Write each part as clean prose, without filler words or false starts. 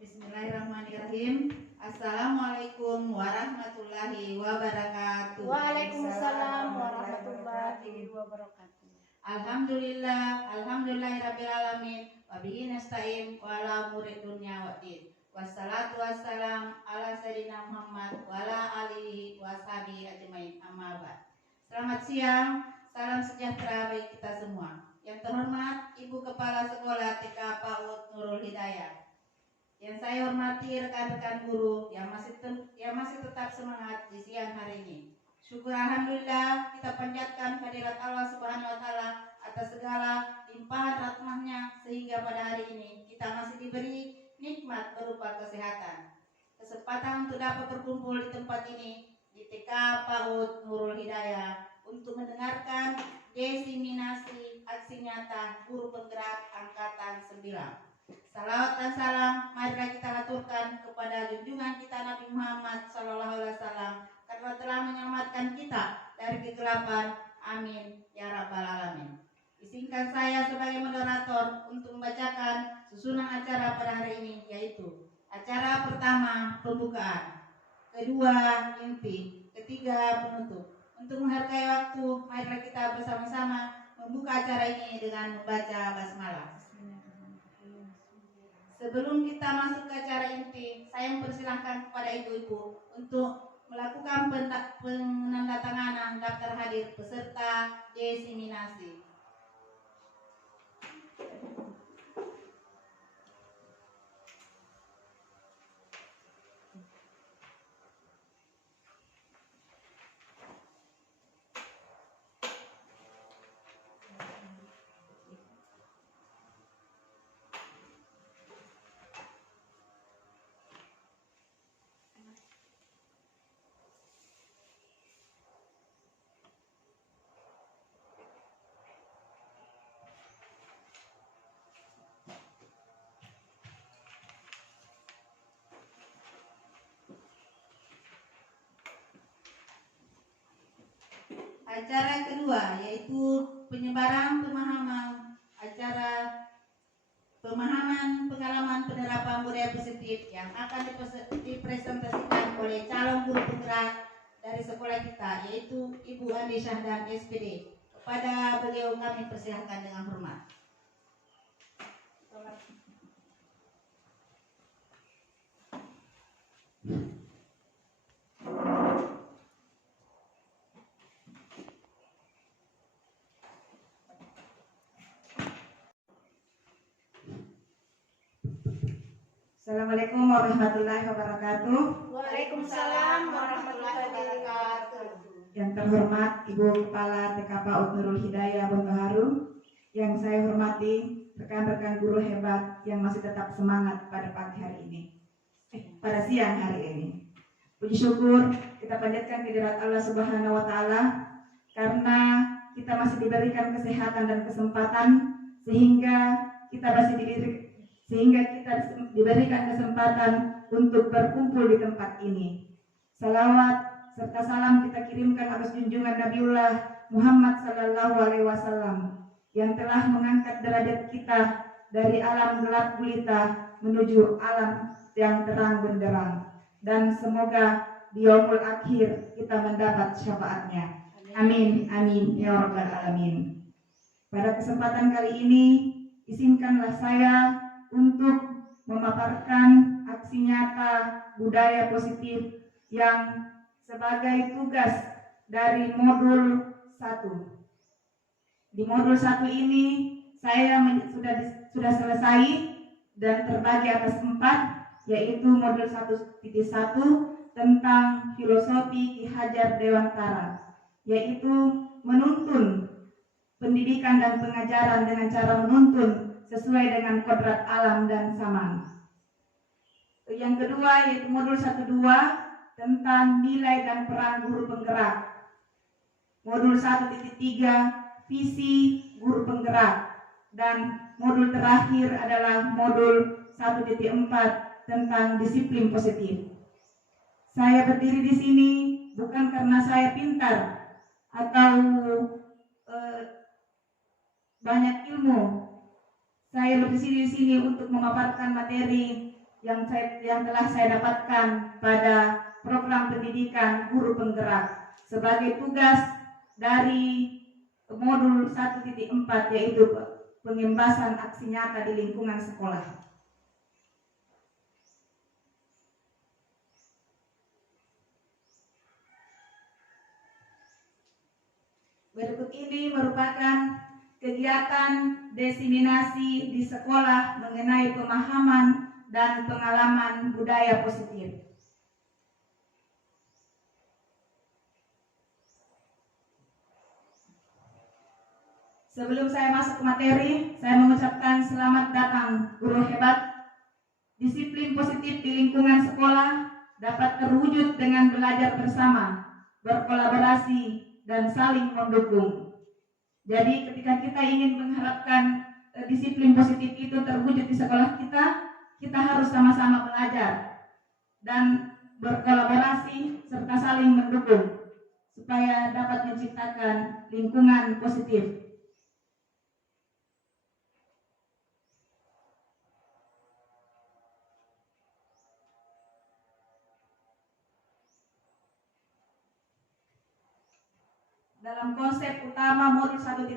Bismillahirrahmanirrahim. Assalamualaikum warahmatullahi wabarakatuh. Waalaikumsalam warahmatullahi wabarakatuh. Alhamdulillahirabbil alamin. Wa bihi nasta'in wa ala umuri dunya waddin. Wassalatu wassalam ala sayyidina Muhammad wa ala alihi wa sahbihi ajmain. Amma ba'd. Selamat siang, salam sejahtera bagi kita semua. Yang terhormat Ibu Kepala Sekolah TK PAUD Nurul Hidayah. Yang saya hormati rekan-rekan guru yang masih tetap semangat di siang hari ini. Syukur alhamdulillah kita panjatkan kehadirat Allah Subhanahu wa taala atas segala limpahan rahmat-Nya sehingga pada hari ini kita masih diberi nikmat berupa kesehatan. Kesempatan untuk dapat berkumpul di tempat ini di TK PAUD Nurul Hidayah untuk mendengarkan diseminasi aksi nyata guru penggerak angkatan 9. Salawat dan salam marilah kita aturkan kepada junjungan kita Nabi Muhammad SAW karena telah menyelamatkan kita dari kegelapan. Amin ya rabbal alamin. Izinkan saya sebagai moderator untuk membacakan susunan acara pada hari ini, yaitu acara pertama pembukaan, kedua inti, ketiga penutup. Untuk menghargai waktu, marilah kita bersama-sama membuka acara ini dengan membaca basmalah. Sebelum kita masuk ke acara inti, saya mempersilahkan kepada ibu-ibu untuk melakukan penandatanganan daftar hadir peserta diseminasi. Acara kedua yaitu penyebaran pemahaman pengalaman penerapan budaya positif yang akan dipresentasikan oleh calon guru penggerak dari sekolah kita, yaitu Ibu Andi Syahdan SPD. Kepada beliau kami persilahkan dengan hormat. Assalamualaikum warahmatullahi wabarakatuh. Waalaikumsalam warahmatullahi wabarakatuh. Yang terhormat Ibu Kepala TK PAUD Nurul Hidayah Bengkaharu, yang saya hormati rekan-rekan guru hebat yang masih tetap semangat pada pagi hari ini, pada siang hari ini. Puji syukur kita panjatkan kehadirat Allah Subhanahu wa taala karena kita masih diberikan kesehatan dan kesempatan sehingga kita diberikan kesempatan untuk berkumpul di tempat ini. Salawat serta salam kita kirimkan atas junjungan Nabiullah Muhammad sallallahu alaihi wasallam yang telah mengangkat derajat kita dari alam gelap gulita menuju alam yang terang benderang, dan semoga di yaumul akhir kita mendapat syafaatnya. Amin amin ya rabbal alamin. Pada kesempatan kali ini izinkanlah saya untuk memaparkan aksi nyata budaya positif yang sebagai tugas dari modul 1. Di modul 1 ini saya sudah selesai dan terbagi atas 4, yaitu modul 1.1 tentang filosofi Ki Hajar Dewantara, yaitu menuntun pendidikan dan pengajaran dengan cara menuntun sesuai dengan kodrat alam dan zaman. Yang kedua yaitu modul 1.2 tentang nilai dan peran guru penggerak. Modul 1.3 visi guru penggerak, dan modul terakhir adalah modul 1.4 tentang disiplin positif. Saya berdiri di sini bukan karena saya pintar atau banyak ilmu. Saya berdiri di sini untuk memaparkan materi yang telah saya dapatkan pada program pendidikan guru penggerak sebagai tugas dari modul 1.4, yaitu pengembasan aksi nyata di lingkungan sekolah. Berikut ini merupakan kegiatan diseminasi di sekolah mengenai pemahaman dan pengalaman budaya positif. Sebelum saya masuk ke materi, saya mengucapkan selamat datang guru hebat. Disiplin positif di lingkungan sekolah dapat terwujud dengan belajar bersama, berkolaborasi, dan saling mendukung. Jadi ketika kita ingin mengharapkan disiplin positif itu terwujud di sekolah kita harus sama-sama belajar dan berkolaborasi serta saling mendukung supaya dapat menciptakan lingkungan positif. Dalam konsep utama modul 1.4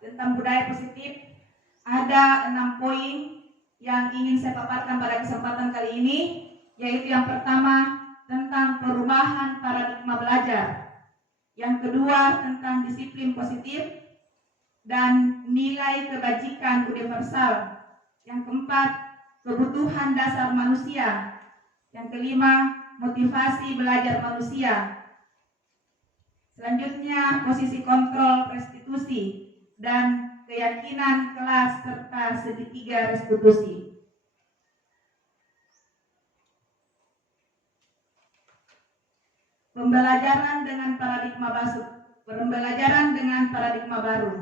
tentang budaya positif, ada 6 poin yang ingin saya paparkan pada kesempatan kali ini, yaitu yang pertama tentang perubahan paradigma belajar, yang kedua tentang disiplin positif dan nilai kebajikan universal, yang keempat kebutuhan dasar manusia, yang kelima motivasi belajar manusia. Selanjutnya, posisi kontrol restitusi dan keyakinan kelas serta segitiga restitusi. Pembelajaran dengan paradigma baru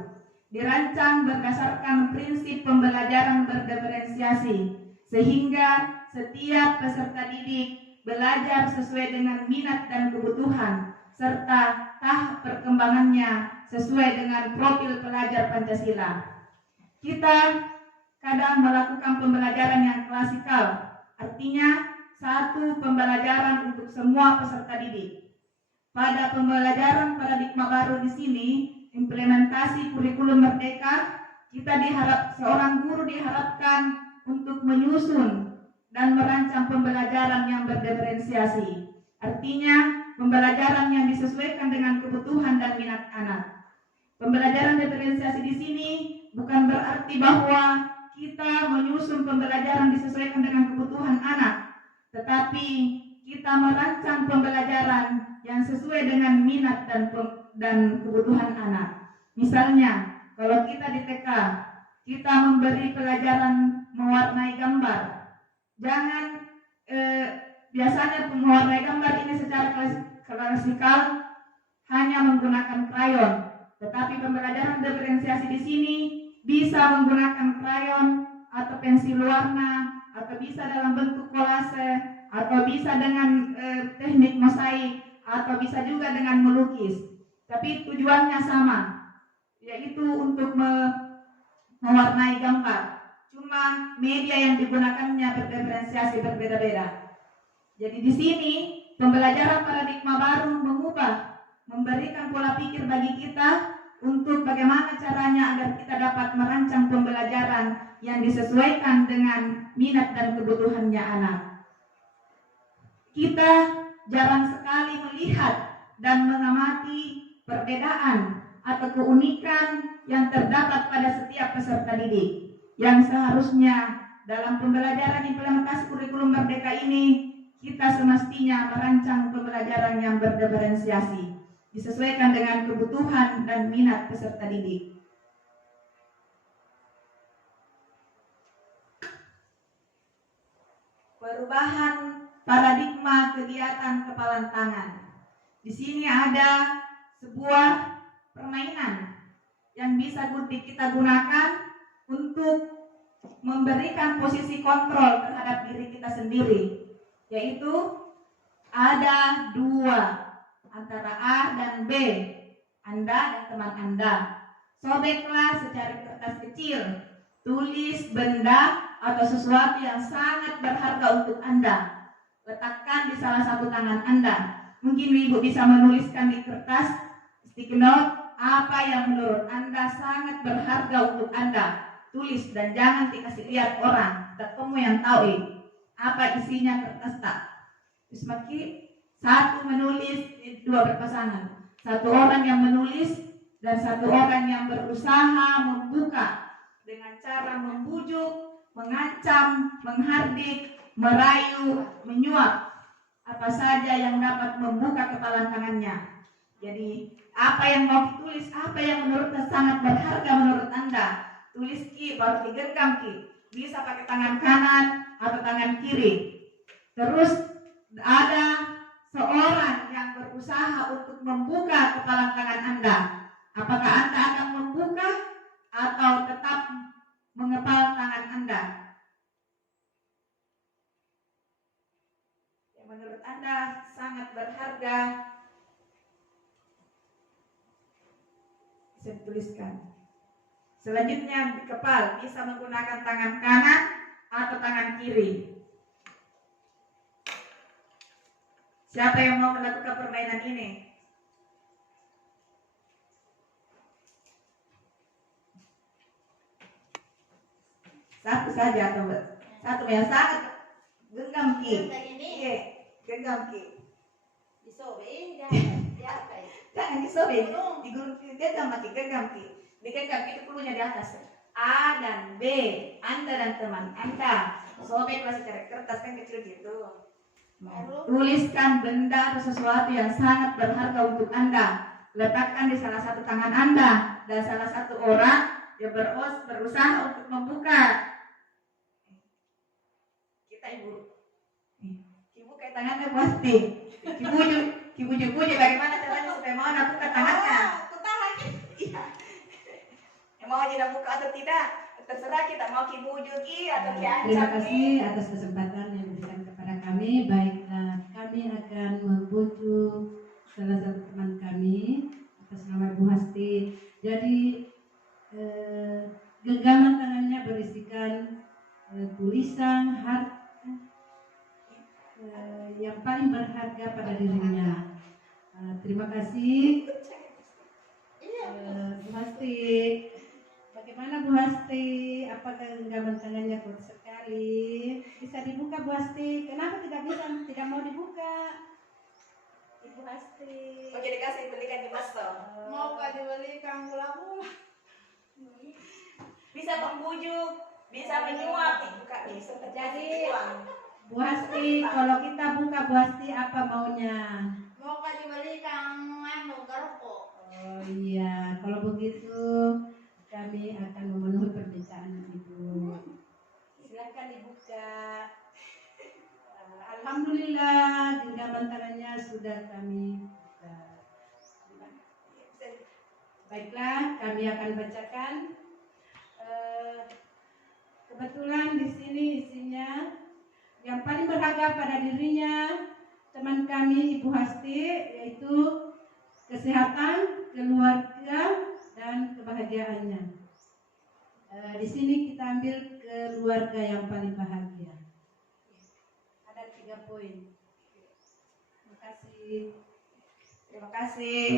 dirancang berdasarkan prinsip pembelajaran berdiferensiasi, sehingga setiap peserta didik belajar sesuai dengan minat dan kebutuhan serta tahap perkembangannya sesuai dengan profil pelajar Pancasila. Kita kadang melakukan pembelajaran yang klasikal, artinya satu pembelajaran untuk semua peserta didik. Pada pembelajaran paradigma baru di sini, implementasi kurikulum merdeka, seorang guru diharapkan untuk menyusun dan merancang pembelajaran yang berdiferensiasi. Artinya pembelajaran yang disesuaikan dengan kebutuhan dan minat anak. Pembelajaran diferensiasi di sini bukan berarti bahwa kita menyusun pembelajaran disesuaikan dengan kebutuhan anak, tetapi kita merancang pembelajaran yang sesuai dengan minat dan kebutuhan anak. Misalnya, kalau kita di TK, kita memberi pelajaran mewarnai gambar. Jangan biasanya mewarnai gambar ini secara klasikal hanya menggunakan krayon, tetapi pembelajaran diferensiasi di sini bisa menggunakan krayon atau pensil warna, atau bisa dalam bentuk kolase, atau bisa dengan teknik mosaik, atau bisa juga dengan melukis. Tapi tujuannya sama, yaitu untuk mewarnai gambar. Cuma media yang digunakannya berdiferensiasi berbeda-beda. Jadi di sini pembelajaran paradigma baru memberikan pola pikir bagi kita untuk bagaimana caranya agar kita dapat merancang pembelajaran yang disesuaikan dengan minat dan kebutuhannya anak. Kita jarang sekali melihat dan mengamati perbedaan atau keunikan yang terdapat pada setiap peserta didik yang seharusnya dalam pembelajaran implementasi kurikulum Merdeka ini kita semestinya merancang pembelajaran yang berdiferensiasi disesuaikan dengan kebutuhan dan minat peserta didik. Perubahan paradigma kegiatan kepalan tangan. Di sini ada sebuah permainan yang bisa kita gunakan untuk memberikan posisi kontrol terhadap diri kita sendiri, yaitu ada dua antara A dan B, Anda dan teman Anda. Sobeklah secari kertas kecil, tulis benda atau sesuatu yang sangat berharga untuk Anda. Letakkan di salah satu tangan Anda. Mungkin Ibu bisa menuliskan di kertas sticky note apa yang menurut Anda sangat berharga untuk Anda. Tulis dan jangan dikasih lihat orang. Kamu yang tahu apa isinya kertas tak. Terus satu menulis, dua berpasangan. Satu orang yang menulis dan satu orang yang berusaha membuka dengan cara membujuk, mengancam, menghardik, merayu, menyuap, apa saja yang dapat membuka kepalan tangannya. Jadi apa yang mau ditulis, apa yang menurut sangat berharga menurut Anda, tulis baru digenggam bisa pakai tangan kanan atau tangan kiri. Terus ada seorang yang berusaha untuk membuka kepalan tangan Anda. Apakah Anda akan membuka atau tetap mengepal tangan Anda? Yang menurut Anda sangat berharga bisa dituliskan. Selanjutnya dikepal, bisa menggunakan tangan kanan atau tangan kiri. Siapa yang mau melakukan permainan ini? Satu saja atau satu yang sangat genggam genggam jangan disobek, genggam digenggam itu pelunya di atas. A dan B, Anda dan teman Anda sobeklah secara kertas kan kecil gitu. Tuliskan benda atau sesuatu yang sangat berharga untuk Anda. Letakkan di salah satu tangan Anda dan salah satu orang yang berusaha untuk membuka. Kita ibu kayak tangannya pasti. Ibu bagaimana caranya supaya mau buka tangannya? Iya. Mau tidak buka atau tidak? Terserah kita mau kibujuki atau kiancam. Terima kasih atas kesempatan yang diberikan kepada kami. Baiklah, kami akan membujuk salah satu teman kami atas nama Bu Hasti. Jadi genggaman tangannya berisikan tulisan yang paling berharga pada dirinya. Terima kasih Bu Hasti. Bagaimana Bu Hasti? Apakah genggaman tangannya kuat sekali? Bisa dibuka Bu Hasti? Kenapa tidak bisa? Tidak mau dibuka? Ibu Hasti. Oke, dikasih belikan di Mas toh. Mau gak dibelikan pula-pula? Bisa membujuk, bisa menyuap, buka bisa. Jadi Bu Hasti, kalau kita buka Bu Hasti apa maunya? Mau gak dibelikan gerobak? Oh iya, kalau begitu kami akan memenuhi permintaan Ibu. Silakan dibuka. Alhamdulillah, genggaman tangannya sudah kami buka. Baiklah, kami akan bacakan. Kebetulan di sini isinya yang paling berharga pada dirinya teman kami Ibu Hasti, yaitu kesehatan, keluarga, dan kebahagiaannya. Di sini kita ambil keluarga yang paling bahagia. Ada 3 poin. Terima kasih. Terima kasih.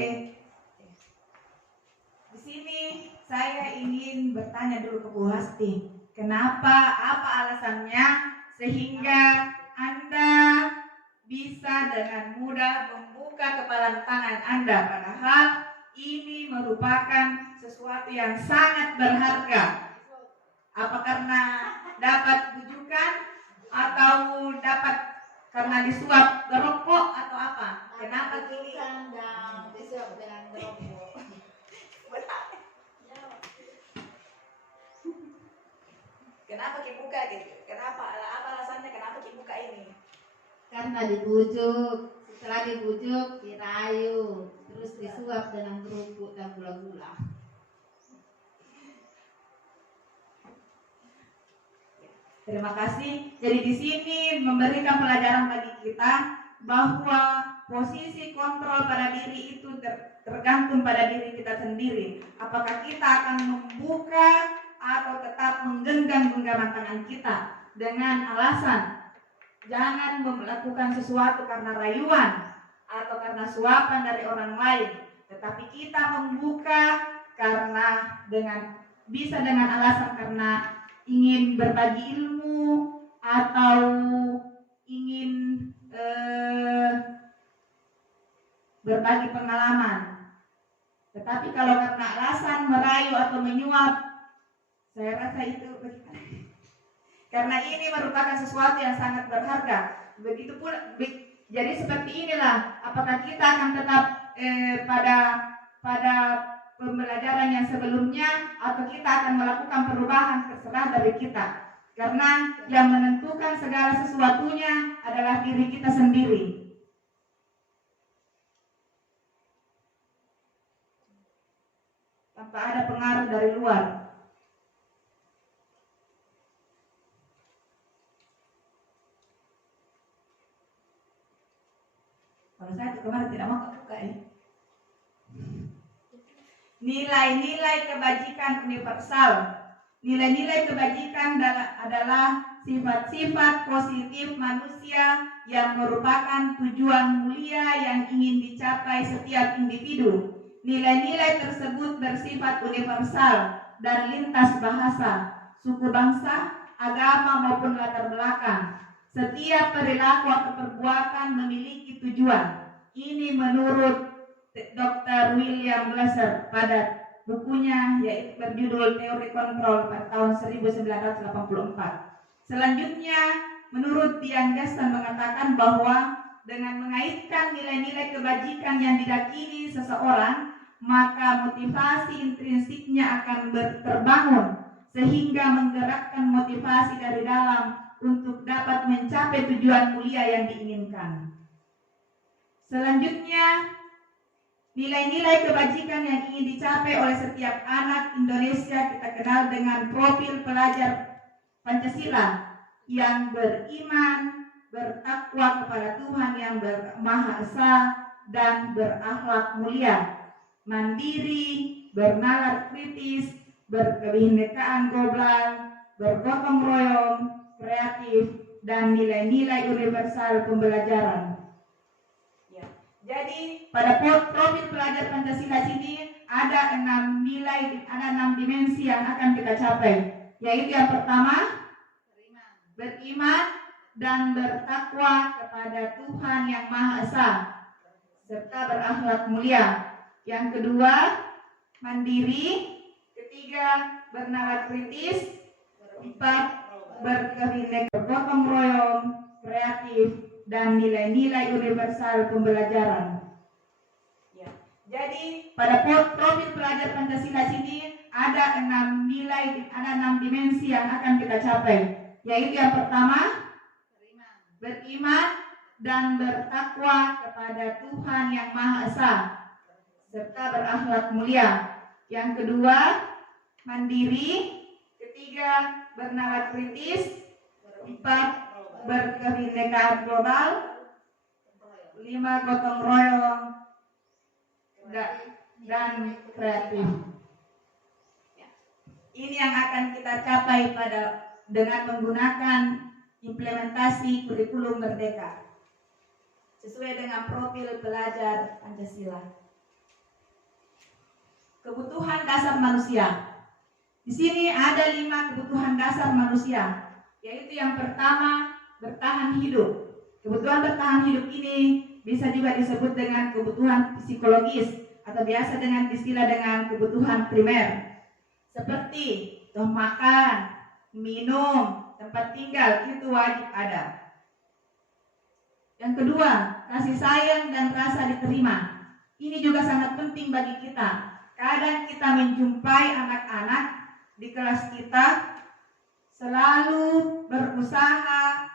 Di sini saya ingin bertanya dulu ke Bu Hasti. Kenapa? Apa alasannya sehingga Anda bisa dengan mudah membuka kepalan tangan Anda, padahal ini merupakan sesuatu yang sangat berharga. Apa karena dapat bujukan atau dapat karena disuap gerokok atau apa? Kenapa ini? Dan disuap dengan gerobok. Kenapa dibuka gitu? Kenapa? Apa alasannya kenapa dibuka ini? Karena dibujuk, setelah dibujuk dirayu, terus disuap dengan kerupuk dan gula-gula. Terima kasih. Jadi di sini memberikan pelajaran bagi kita bahwa posisi kontrol pada diri itu tergantung pada diri kita sendiri. Apakah kita akan membuka atau tetap menggenggam genggaman tangan kita dengan alasan jangan melakukan sesuatu karena rayuan atau karena suapan dari orang lain, tetapi kita membuka karena bisa dengan alasan karena ingin berbagi ilmu atau ingin berbagi pengalaman. Tetapi kalau karena alasan merayu atau menyuap, saya rasa itu karena ini merupakan sesuatu yang sangat berharga. Begitu pula, jadi seperti inilah. Apakah kita akan tetap pada pembelajaran yang sebelumnya atau kita akan melakukan perubahan, terserah dari kita. Karena yang menentukan segala sesuatunya adalah diri kita sendiri. Tanpa ada pengaruh dari luar. Kalau saya itu kemarin tidak mau buka ini. Nilai-nilai kebajikan universal. Nilai-nilai kebajikan adalah sifat-sifat positif manusia yang merupakan tujuan mulia yang ingin dicapai setiap individu. Nilai-nilai tersebut bersifat universal dan lintas bahasa, suku bangsa, agama maupun latar belakang. Setiap perilaku atau perbuatan memiliki tujuan. Ini menurut Dr. William Glasser pada bukunya yaitu berjudul Teori Kontrol pada tahun 1984. Selanjutnya, menurut Dian Gaston mengatakan bahwa dengan mengaitkan nilai-nilai kebajikan yang diyakini seseorang, maka motivasi intrinsiknya akan terbangun sehingga menggerakkan motivasi dari dalam untuk dapat mencapai tujuan mulia yang diinginkan. Selanjutnya, nilai-nilai kebajikan yang ingin dicapai oleh setiap anak Indonesia kita kenal dengan profil pelajar Pancasila yang beriman, bertakwa kepada Tuhan yang Maha Esa dan berakhlak mulia, mandiri, bernalar kritis, berkebinekaan global, bergotong royong, kreatif, dan nilai-nilai universal pembelajaran. Jadi pada profil pelajar Pancasila sini ada 6 nilai, ada 6 dimensi yang akan kita capai. Yaitu yang pertama, beriman dan bertakwa kepada Tuhan yang Maha Esa serta berakhlak mulia. Yang kedua, mandiri. Ketiga, bernalar kritis. Empat, berkebinekaan, bergotong royong, kreatif, dan nilai-nilai universal pembelajaran. Ya. Jadi pada profil pelajar Pancasila sini ada 6 nilai, ada 6 dimensi yang akan kita capai. Yaitu yang pertama, beriman dan bertakwa kepada Tuhan yang Maha Esa serta berakhlak mulia. Yang kedua, mandiri. Ketiga, bernalar kritis. Empat, berkebinekaan global. 5, gotong royong dan kreatif. Ini yang akan kita capai dengan menggunakan implementasi kurikulum Merdeka sesuai dengan profil pelajar Pancasila. Kebutuhan dasar manusia. Di sini ada 5 kebutuhan dasar manusia, yaitu yang pertama, bertahan hidup. Kebutuhan bertahan hidup ini bisa juga disebut dengan kebutuhan psikologis atau biasa dengan istilah dengan kebutuhan primer seperti makan, minum, tempat tinggal itu wajib ada. Yang kedua, kasih sayang dan rasa diterima. Ini juga sangat penting bagi kita. Kadang kita menjumpai anak-anak di kelas kita selalu berusaha,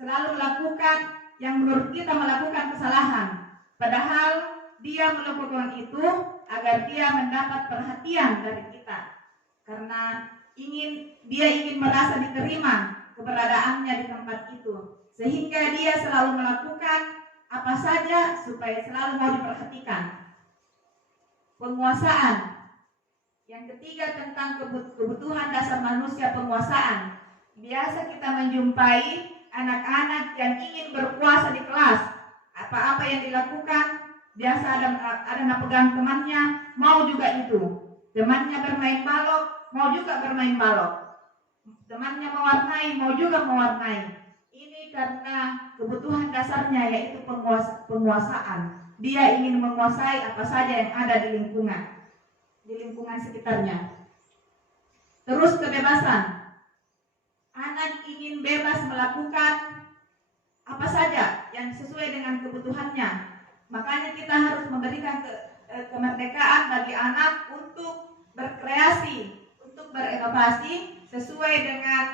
selalu melakukan yang menurut kita melakukan kesalahan. Padahal dia melakukan itu agar dia mendapat perhatian dari kita. Karena dia ingin merasa diterima keberadaannya di tempat itu. Sehingga dia selalu melakukan apa saja supaya selalu mau diperhatikan. Penguasaan. Yang ketiga tentang kebutuhan dasar manusia, penguasaan. Biasa kita menjumpai anak-anak yang ingin berkuasa di kelas. Apa-apa yang dilakukan, biasa ada pegang temannya, mau juga itu. Temannya bermain balok, mau juga bermain balok. Temannya mewarnai, mau juga mewarnai. Ini karena kebutuhan dasarnya yaitu penguasaan. Dia ingin menguasai apa saja yang ada di lingkungan sekitarnya. Terus kebebasan. Anak ingin bebas melakukan apa saja yang sesuai dengan kebutuhannya. Makanya kita harus memberikan kemerdekaan bagi anak untuk berkreasi, untuk berinovasi sesuai dengan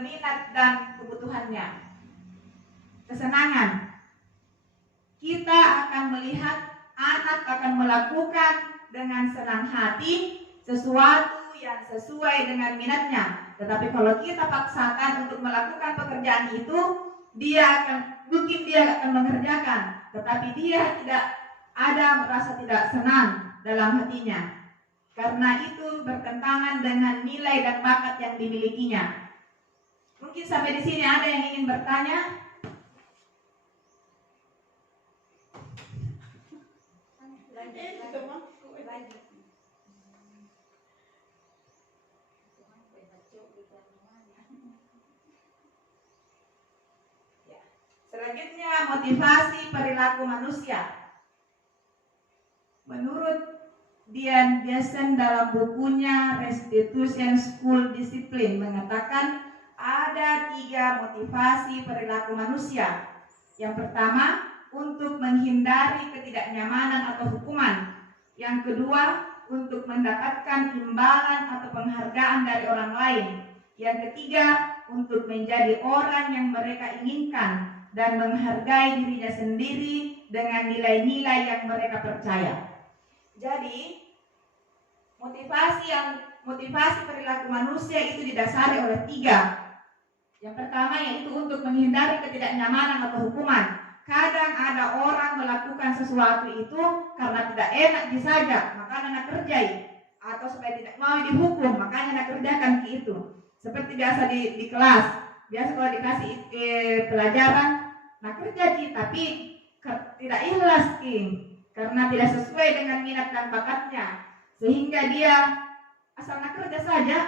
minat dan kebutuhannya. Kesenangan. Kita akan melihat anak akan melakukan dengan senang hati sesuatu yang sesuai dengan minatnya. Tetapi kalau kita paksakan untuk melakukan pekerjaan itu, mungkin dia akan mengerjakan, tetapi dia tidak ada merasa tidak senang dalam hatinya. Karena itu bertentangan dengan nilai dan bakat yang dimilikinya. Mungkin sampai di sini ada yang ingin bertanya? Selanjutnya, motivasi perilaku manusia. Menurut Dian Biesen dalam bukunya Restitution School Discipline mengatakan ada 3 motivasi perilaku manusia. Yang pertama, untuk menghindari ketidaknyamanan atau hukuman. Yang kedua, untuk mendapatkan imbalan atau penghargaan dari orang lain. Yang ketiga, untuk menjadi orang yang mereka inginkan dan menghargai dirinya sendiri dengan nilai-nilai yang mereka percaya. Jadi, motivasi perilaku manusia itu didasari oleh 3. Yang pertama yaitu untuk menghindari ketidaknyamanan atau hukuman. Kadang ada orang melakukan sesuatu itu karena tidak enak disaja, maka anak kerjai. Atau supaya tidak mau dihukum, makanya anak kerjakan itu. Seperti biasa di kelas, biasa kalau dikasih pelajaran, nah kerja tapi tidak ikhlas karena tidak sesuai dengan minat dan bakatnya, sehingga dia asal nak kerja saja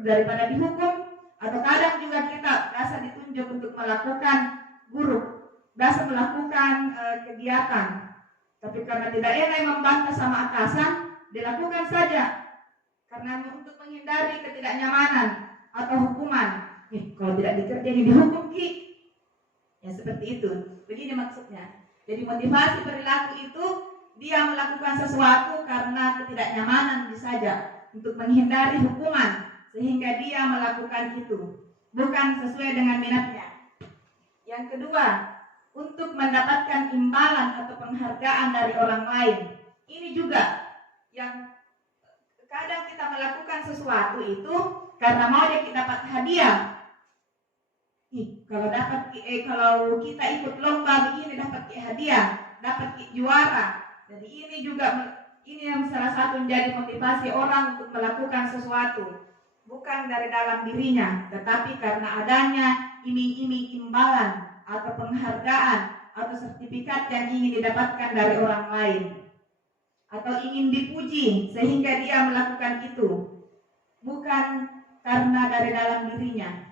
daripada dihukum. Atau kadang juga kita biasa ditunjuk untuk melakukan guru, biasa melakukan kegiatan, tapi karena tidak enak membantah sama atasan, dilakukan saja karena untuk menghindari ketidaknyamanan atau hukuman. Kalau tidak dikerjain dihukum ya seperti itu. Begini maksudnya. Jadi motivasi perilaku itu dia melakukan sesuatu karena ketidaknyamanan saja, untuk menghindari hukuman, sehingga dia melakukan itu, bukan sesuai dengan minatnya. Yang kedua, untuk mendapatkan imbalan atau penghargaan dari orang lain. Ini juga yang kadang kita melakukan sesuatu itu karena mau dia dapat hadiah. Kalau kita ikut lomba begini dapat hadiah, dapat juara. Jadi ini yang salah satu menjadi motivasi orang untuk melakukan sesuatu, bukan dari dalam dirinya, tetapi karena adanya iming-iming imbalan atau penghargaan atau sertifikat yang ingin didapatkan dari orang lain, atau ingin dipuji sehingga dia melakukan itu, bukan karena dari dalam dirinya.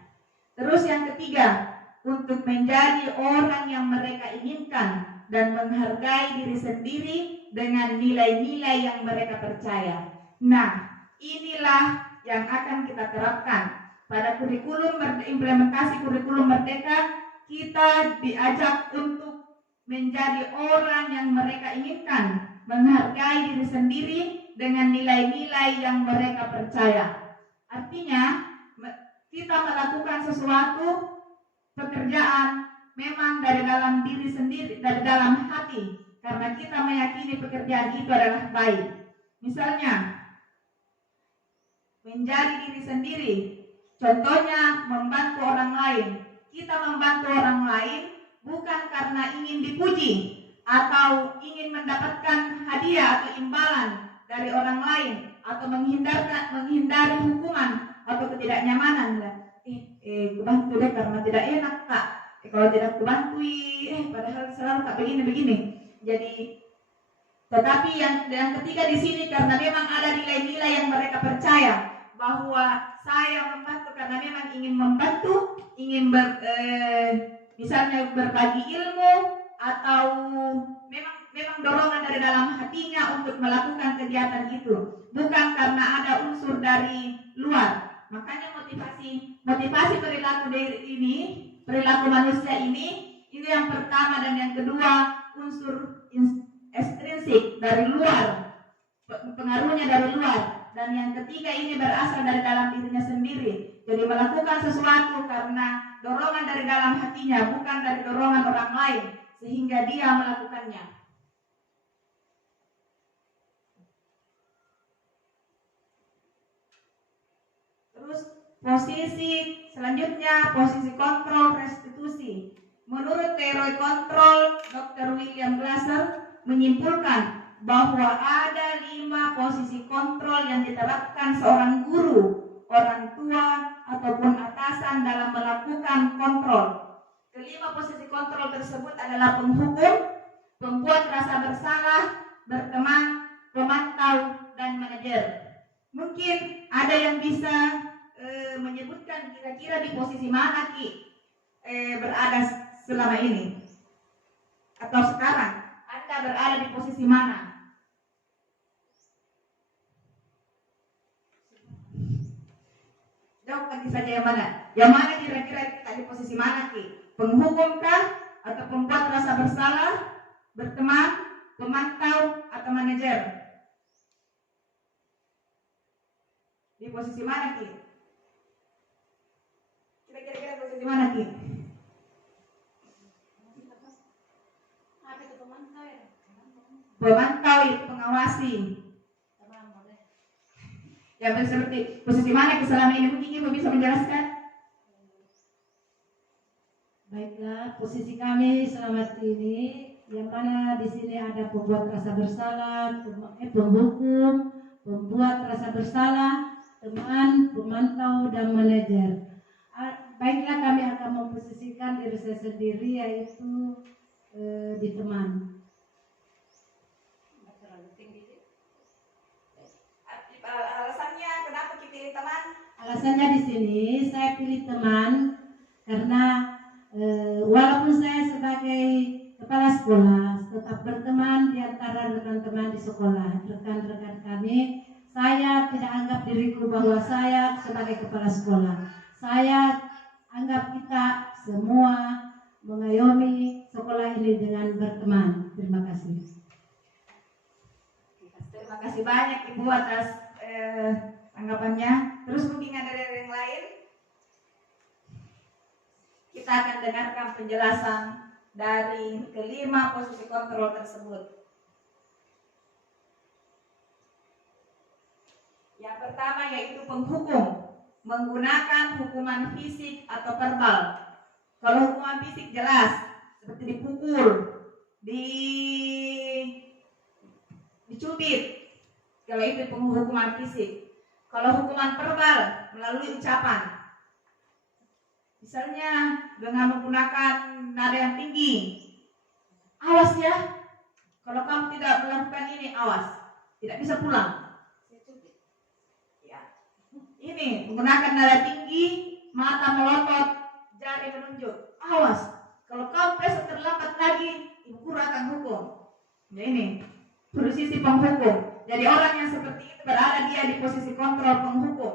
Terus yang ketiga, untuk menjadi orang yang mereka inginkan dan menghargai diri sendiri dengan nilai-nilai yang mereka percaya. Nah, inilah yang akan kita terapkan pada kurikulum implementasi kurikulum Merdeka. Kita diajak untuk menjadi orang yang mereka inginkan, menghargai diri sendiri dengan nilai-nilai yang mereka percaya. Artinya, kita melakukan sesuatu pekerjaan memang dari dalam diri sendiri, dari dalam hati, karena kita meyakini pekerjaan itu adalah baik. Misalnya, menjadi diri sendiri, contohnya membantu orang lain. Kita membantu orang lain bukan karena ingin dipuji atau ingin mendapatkan hadiah atau imbalan dari orang lain atau menghindari hukuman atau ketidaknyamanan. Bantu deh karena tidak enak kak. Kalau tidak kubantui, padahal selalu kak begini. Jadi, tetapi yang ketiga di sini karena memang ada nilai-nilai yang mereka percaya bahwa saya membantu karena memang ingin membantu, ingin misalnya berbagi ilmu atau memang dorongan dari dalam hatinya untuk melakukan kegiatan itu, bukan karena ada unsur dari luar. Makanya motivasi perilaku manusia ini yang pertama, dan yang kedua unsur ekstrinsik dari luar, pengaruhnya dari luar. Dan yang ketiga ini berasal dari dalam dirinya sendiri. Jadi melakukan sesuatu karena dorongan dari dalam hatinya, bukan dari dorongan orang lain, sehingga dia melakukannya. Terus posisi selanjutnya, posisi kontrol restitusi. Menurut teori kontrol, Dr. William Glasser menyimpulkan bahwa ada 5 posisi kontrol yang diterapkan seorang guru, orang tua, ataupun atasan dalam melakukan kontrol. Kelima posisi kontrol tersebut adalah penghukum, pembuat rasa bersalah, berteman, pemantau, dan manajer. Mungkin ada yang bisa menyebutkan kira-kira di posisi mana Ki berada selama ini, atau sekarang Anda berada di posisi mana? Jawab lagi saja yang mana? Yang mana kira-kira kita di posisi mana Ki? Penghukum kah? Atau pembuat rasa bersalah, berteman, pemantau, atau manajer? Di posisi mana Ki? Kira-kira posisi mana Ki? Pemantau itu pengawasi. Ya, seperti posisi mana selama ini? Mungkin Ibu bisa menjelaskan? Baiklah, posisi kami selama ini yang mana di sini ada pembuat rasa bersalah, penghukum, pembuat rasa bersalah, teman, pemantau, dan manajer. Baiklah, kami akan memposisikan diri saya sendiri yaitu di teman. Alasannya kenapa kita pilih teman? Alasannya di sini saya pilih teman karena walaupun saya sebagai kepala sekolah tetap berteman di antara rekan-teman di sekolah, rekan-rekan kami, saya tidak anggap diriku bahwa saya sebagai kepala sekolah. Saya anggap kita semua mengayomi sekolah ini dengan berteman. Terima kasih. Terima kasih banyak Ibu atas tanggapannya. Terus mungkin ada dari yang lain? Kita akan dengarkan penjelasan dari kelima posisi kontrol tersebut. Yang pertama yaitu penghukum, menggunakan hukuman fisik atau verbal. Kalau hukuman fisik jelas, seperti dipukul, dicubit. Kalau itu penghukuman fisik. Kalau hukuman verbal melalui ucapan, misalnya dengan menggunakan nada yang tinggi, awas ya, kalau kamu tidak melakukan ini, awas, tidak bisa pulang. Ya. Ini menggunakan nada tinggi, mata melotot, jari menunjuk, awas, kalau kamu besok terlambat lagi, ibu guru akan hukum. Ya ini. posisi penghukum. Jadi orang yang seperti itu berada dia di posisi kontrol penghukum.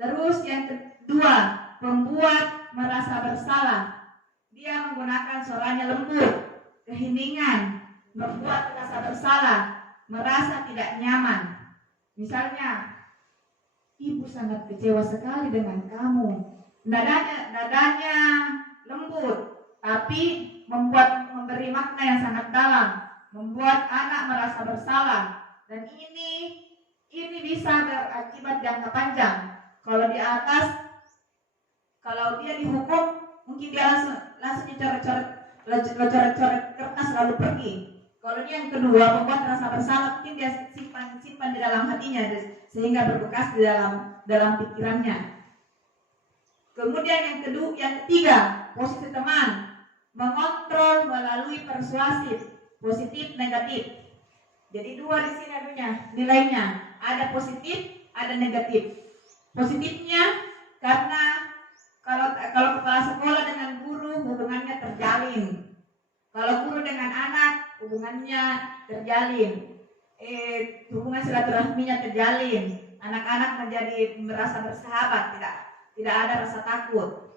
Terus yang kedua, pembuat merasa bersalah. Dia menggunakan suaranya lembut, keheningan, membuat merasa bersalah, merasa tidak nyaman. Misalnya, ibu sangat kecewa sekali dengan kamu. Nadanya lembut, tapi memberi makna yang sangat dalam, membuat anak merasa bersalah. Dan ini bisa berakibat jangka panjang. Kalau di atas, kalau dia dihukum, mungkin dia langsung coret-coret kertas lalu pergi. Kalau ini yang kedua, membuat rasa bersalah, mungkin dia simpan di dalam hatinya sehingga berbekas di dalam pikirannya. Kemudian yang ketiga, posisi teman, mengontrol melalui persuasif, positif, negatif. Jadi dua di sini nilainya, ada positif, ada negatif. Positifnya karena kalau kepala sekolah dengan guru hubungannya terjalin. Kalau guru dengan anak hubungannya terjalin. Hubungan silaturahminya terjalin. Anak-anak menjadi merasa bersahabat, tidak ada rasa takut.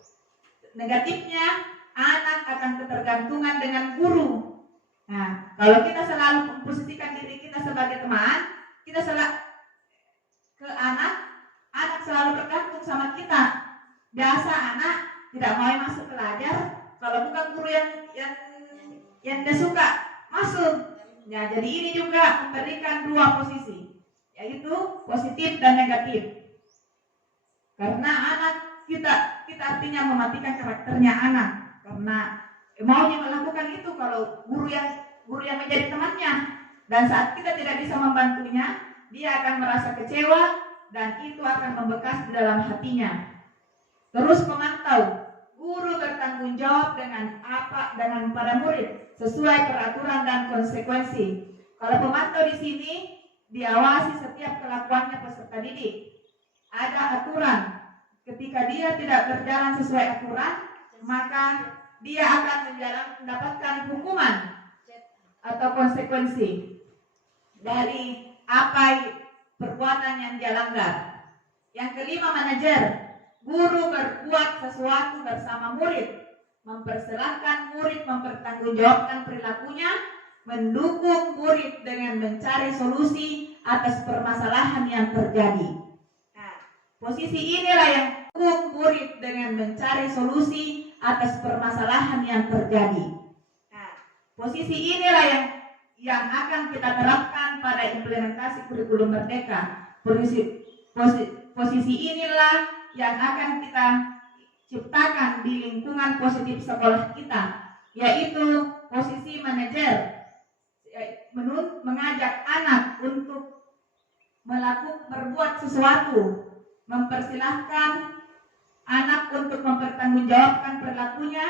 Negatifnya anak akan ketergantungan dengan guru. Nah, kalau kita selalu memposisikan diri kita sebagai teman, kita selalu ke anak selalu bergantung sama kita. Biasa anak tidak mau masuk belajar kalau bukan guru yang dia suka masuk. Ya, jadi ini juga memberikan dua posisi, yaitu positif dan negatif. Karena anak kita artinya mematikan karakternya anak, karena maunya melakukan itu kalau guru yang menjadi temannya. Dan saat kita tidak bisa membantunya, dia akan merasa kecewa dan itu akan membekas di dalam hatinya. Terus memantau, guru bertanggung jawab dengan para murid sesuai peraturan dan konsekuensi. Kalau pemantau di sini diawasi setiap kelakuannya peserta didik. Ada aturan. Ketika dia tidak berjalan sesuai aturan, maka dia akan mendapatkan hukuman atau konsekuensi dari apa perbuatan yang dia langgar. Yang kelima, manajer. Guru berbuat sesuatu bersama murid, mempersilahkan murid mempertanggungjawabkan perilakunya, mendukung murid dengan mencari solusi atas permasalahan yang terjadi. Nah, posisi inilah yang mendukung murid dengan mencari solusi atas permasalahan yang terjadi. Nah, posisi inilah yang akan kita terapkan pada implementasi kurikulum Merdeka. Posisi inilah yang akan kita ciptakan di lingkungan positif sekolah kita, yaitu posisi manajer, mengajak anak untuk berbuat sesuatu, mempersilahkan anak untuk mempertanggungjawabkan perilakunya,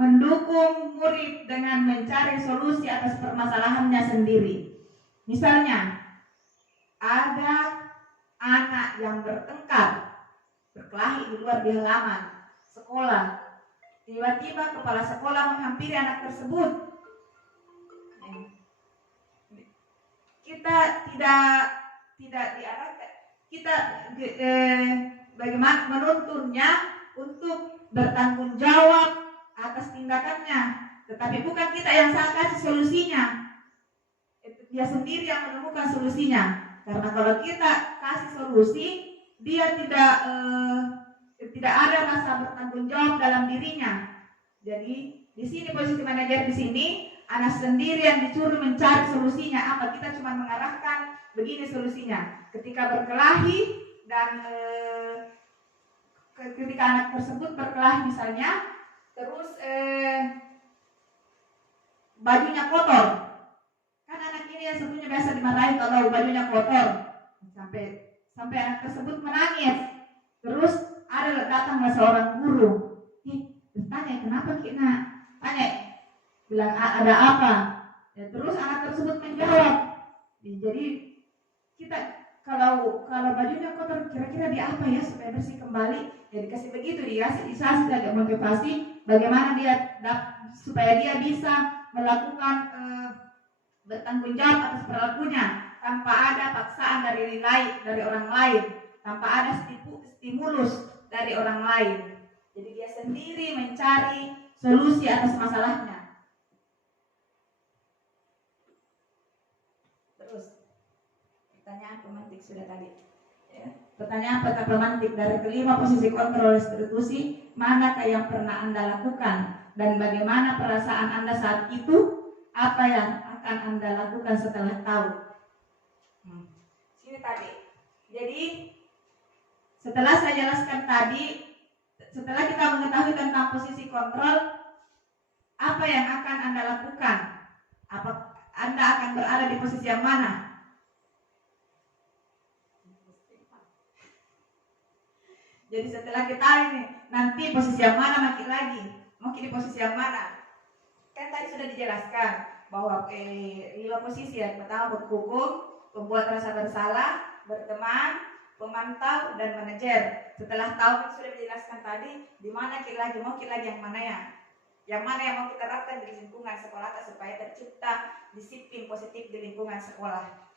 mendukung murid dengan mencari solusi atas permasalahannya sendiri. Misalnya, ada anak yang berkelahi di luar di halaman sekolah. Tiba-tiba kepala sekolah menghampiri anak tersebut. Kita tidak diarahkan. Kita bagaimana menuntunnya untuk bertanggung jawab atas tindakannya. Tetapi bukan kita yang salah kasih solusinya. Dia sendiri yang menemukan solusinya. Karena kalau kita kasih solusi, dia tidak ada rasa bertanggung jawab dalam dirinya. Jadi di sini posisi manajer di sini, anak sendiri yang disuruh mencari solusinya. Apa kita cuma mengarahkan begini solusinya. Ketika berkelahi dan ketika anak tersebut berkelahi misalnya, terus bajunya kotor. Kan anak ini yang sebelumnya biasa dimarahin kalau bajunya kotor. Sampai anak tersebut menangis. Terus datanglah seorang guru. Tanya, kenapa Kina? Tanya, bilang ada apa? Ya, terus anak tersebut menjawab. Jadi kita kalau bajunya kotor, kira-kira dia apa ya supaya bersih kembali? Ya dikasih begitu, dikasih agak motivasi bagaimana dia supaya dia bisa melakukan bertanggung jawab atas perilakunya tanpa ada paksaan dari orang lain, tanpa ada stimulus dari orang lain. Jadi dia sendiri mencari solusi atas masalahnya. Terus pertanyaan pemantik sudah tadi. Ya. Pertanyaan peta pemantik dari kelima posisi kontrol restitusi, manakah yang pernah Anda lakukan dan bagaimana perasaan Anda saat itu? Apa yang akan Anda lakukan setelah tahu? Sini tadi. Jadi setelah saya jelaskan tadi, setelah kita mengetahui tentang posisi kontrol, apa yang akan Anda lakukan? Apa Anda akan berada di posisi yang mana? Jadi setelah kita ini nanti posisi yang mana makin lagi? Mungkin di posisi yang mana? Kan tadi sudah dijelaskan bahwa 5 posisi yang pertama berhukum, pembuat rasa bersalah, berteman, pemantau, dan manajer. Setelah tahu kan sudah dijelaskan tadi di mana lagi mau yang mana ya? Yang mana yang mau kita terapkan di lingkungan sekolah supaya tercipta disiplin positif di lingkungan sekolah.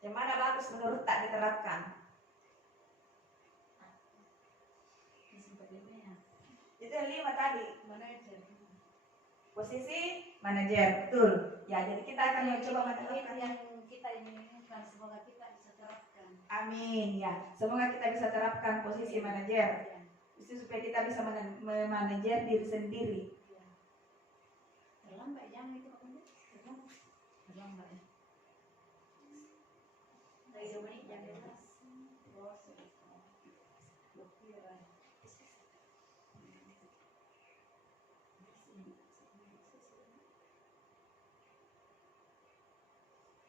Yang mana bagus menurut tak diterapkan? Itu yang 5 tadi. Manajer. Posisi manajer, betul. Ya, jadi kita akan mencoba Itu menerapkan. yang kita inginkan, semoga kita bisa terapkan. Amin ya. Semoga kita bisa terapkan posisi manajer. Ya. Itu supaya kita bisa memanajer diri sendiri. Ya. Terlambat jangan itu terlambat ya. Dari 2 menit jam 12.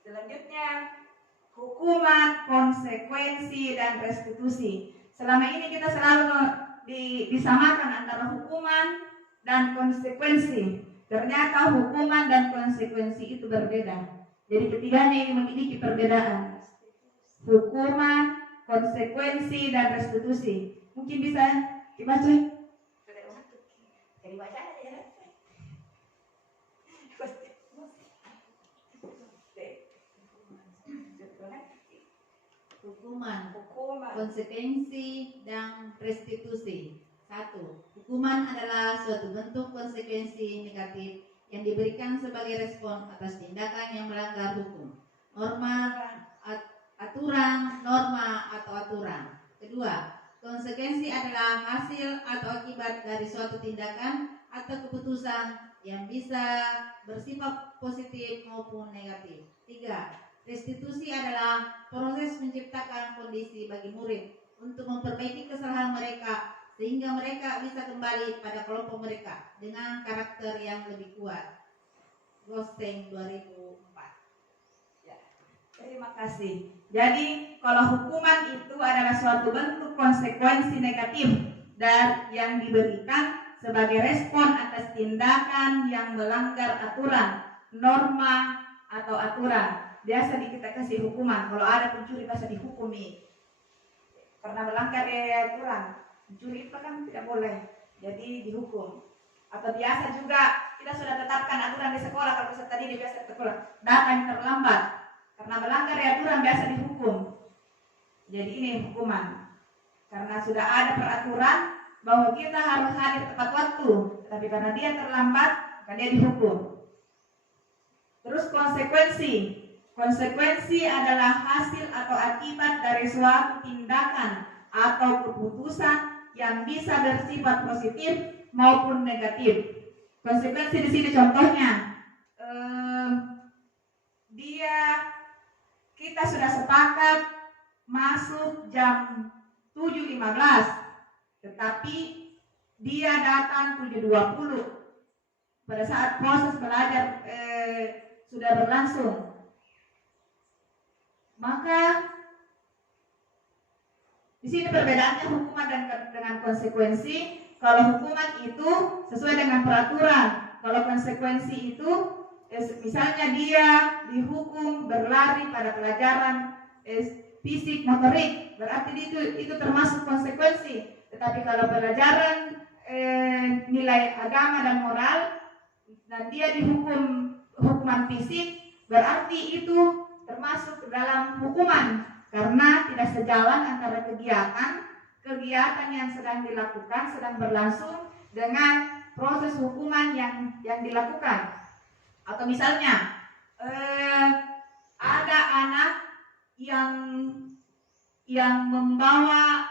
Selanjutnya, hukuman, konsekuensi, dan restitusi. Selama ini kita selalu disamakan antara hukuman dan konsekuensi. Ternyata hukuman dan konsekuensi itu berbeda. Jadi ketiganya ini memiliki perbedaan. Hukuman, konsekuensi, dan restitusi. Mungkin bisa dibaca? Jadi baca aja. Hukuman, konsekuensi, dan restitusi. 1. Hukuman adalah suatu bentuk konsekuensi negatif yang diberikan sebagai respon atas tindakan yang melanggar hukum, norma, aturan, norma, atau aturan. 2. Konsekuensi adalah hasil atau akibat dari suatu tindakan atau keputusan yang bisa bersifat positif maupun negatif. 3. Restitusi adalah proses menciptakan kondisi bagi murid untuk memperbaiki kesalahan mereka sehingga mereka bisa kembali pada kelompok mereka dengan karakter yang lebih kuat. Gosteng 2004. Ya, terima kasih. Jadi kalau hukuman itu adalah suatu bentuk konsekuensi negatif dan yang diberikan sebagai respon atas tindakan yang melanggar aturan, norma, atau aturan. Biasa kita kasih hukuman. Kalau ada pencuri biasa dihukumi karena melanggar aturan. Pencuri itu kan tidak boleh, jadi dihukum. Atau biasa juga kita sudah tetapkan aturan di sekolah. Kalau peserta didik biasa sekolah datang terlambat karena melanggar aturan biasa dihukum. Jadi ini hukuman karena sudah ada peraturan bahwa kita harus hadir tepat waktu, tapi karena dia terlambat maka dia dihukum. Terus konsekuensi. Konsekuensi adalah hasil atau akibat dari suatu tindakan atau keputusan yang bisa bersifat positif maupun negatif. Konsekuensi di sini contohnya, kita sudah sepakat masuk jam 7.15, tetapi dia datang 7.20 pada saat proses belajar sudah berlangsung. Maka di sini perbedaannya hukuman dengan konsekuensi. Kalau hukuman itu sesuai dengan peraturan, kalau konsekuensi itu misalnya dia dihukum berlari pada pelajaran fisik motorik, berarti itu termasuk konsekuensi. Tetapi kalau pelajaran nilai agama dan moral, dan dia dihukum hukuman fisik, berarti itu termasuk dalam hukuman karena tidak sejalan antara kegiatan yang sedang dilakukan, sedang berlangsung dengan proses hukuman yang dilakukan. Atau misalnya ada anak yang membawa,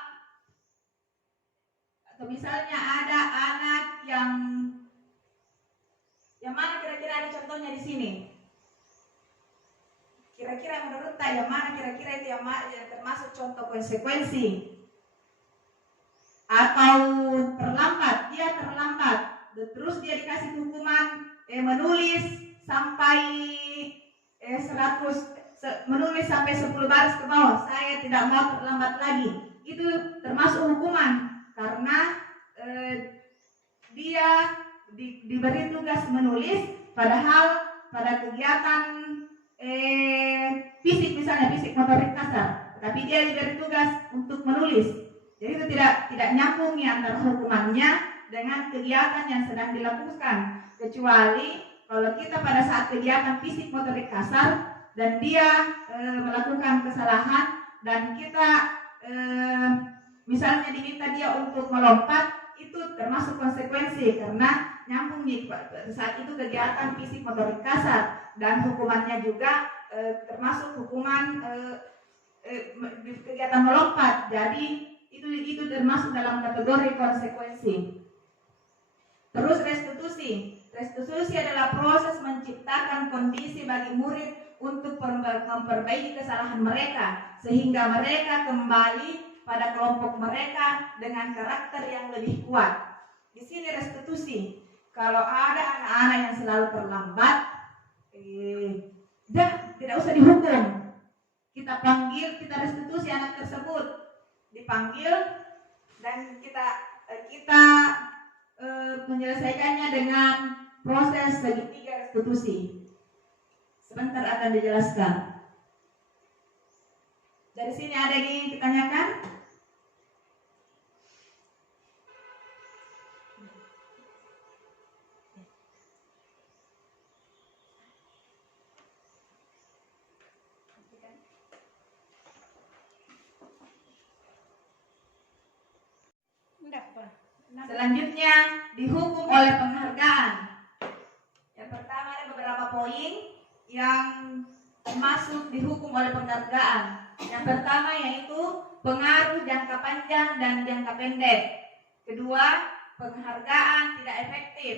atau misalnya ada anak yang mana kira-kira ada contohnya di sini? Kira-kira menurut yang mana kira-kira itu yang termasuk contoh konsekuensi? Atau dia terlambat, terus dia dikasih hukuman menulis sampai 10 baris ke bawah, saya tidak mau terlambat lagi. Itu termasuk hukuman karena dia diberi tugas menulis, padahal pada kegiatan fisik, misalnya fisik motorik kasar, tapi dia diberi tugas untuk menulis. Jadi itu tidak nyambung antara hukumannya dengan kegiatan yang sedang dilakukan, kecuali kalau kita pada saat kegiatan fisik motorik kasar dan dia melakukan kesalahan dan kita misalnya diminta dia untuk melompat, itu termasuk konsekuensi karena nyambung nih saat itu kegiatan fisik motorik kasar dan hukumannya juga termasuk hukuman kegiatan melompat. Jadi itu termasuk dalam kategori konsekuensi. Terus restitusi adalah proses menciptakan kondisi bagi murid untuk memperbaiki kesalahan mereka sehingga mereka kembali pada kelompok mereka dengan karakter yang lebih kuat. Di sini restitusi. Kalau ada anak-anak yang selalu terlambat, tidak usah dihukum. Kita panggil, kita restitusi anak tersebut. Dipanggil dan kita menyelesaikannya dengan proses segitiga restitusi. Sebentar akan dijelaskan. Dari sini ada yang ingin ditanyakan? Selanjutnya dihukum oleh penghargaan. Yang pertama ada beberapa poin yang masuk dihukum oleh penghargaan. Yang pertama yaitu pengaruh jangka panjang dan jangka pendek. Kedua, penghargaan tidak efektif.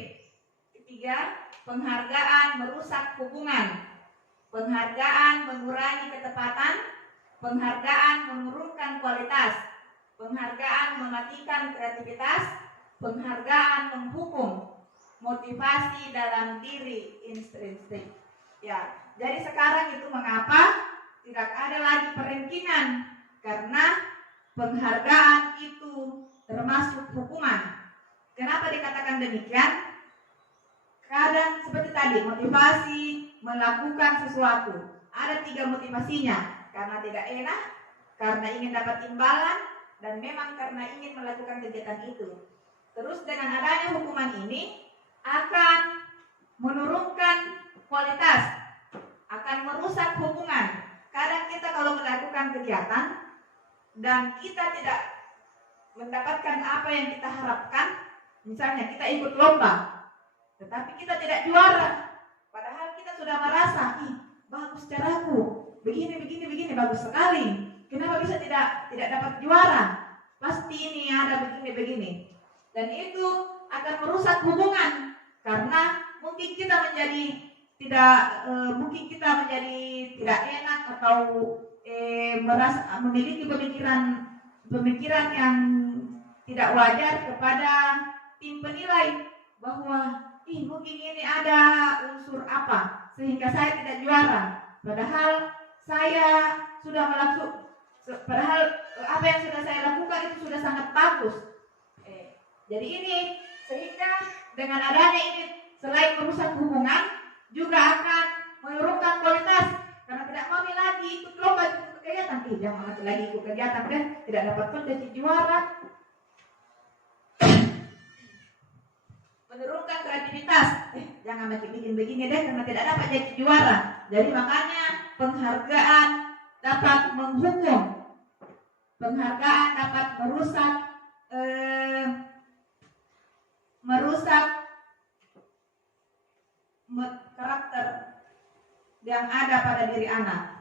Ketiga, penghargaan merusak hubungan. Penghargaan mengurangi ketepatan. Penghargaan menurunkan kualitas. Penghargaan mematikan kreativitas. Penghargaan menghukum motivasi dalam diri intrinsik. Ya, jadi sekarang itu mengapa tidak ada lagi perankingan? Karena penghargaan itu termasuk hukuman. Kenapa dikatakan demikian? Kadang seperti tadi, motivasi melakukan sesuatu. Ada 3 motivasinya. Karena tidak enak, karena ingin dapat imbalan, dan memang karena ingin melakukan kegiatan itu. Terus dengan adanya hukuman ini akan menurunkan kualitas, akan merusak hubungan. Kadang kita kalau melakukan kegiatan dan kita tidak mendapatkan apa yang kita harapkan, misalnya kita ikut lomba, tetapi kita tidak juara, padahal kita sudah merasa, bagus caraku, begini, bagus sekali. Kenapa bisa tidak dapat juara? Pasti ini ada begini. Dan itu akan merusak hubungan karena mungkin kita menjadi tidak enak atau merasa memiliki pemikiran yang tidak wajar kepada tim penilai bahwa mungkin ini ada unsur apa sehingga saya tidak juara, padahal saya sudah melakukan, padahal apa yang sudah saya lakukan itu sudah sangat bagus. Jadi ini sehingga dengan adanya ini selain merusak hubungan juga akan menurunkan kualitas karena tidak mau lagi ikut lomba, ikut kegiatan. Jangan lagi ikut kegiatan kan tidak dapat jadi juara. Menurunkan kreativitas. jangan bikin begini deh karena tidak dapat jadi juara. Jadi makanya penghargaan dapat menghukum, penghargaan dapat merusak karakter yang ada pada diri anak.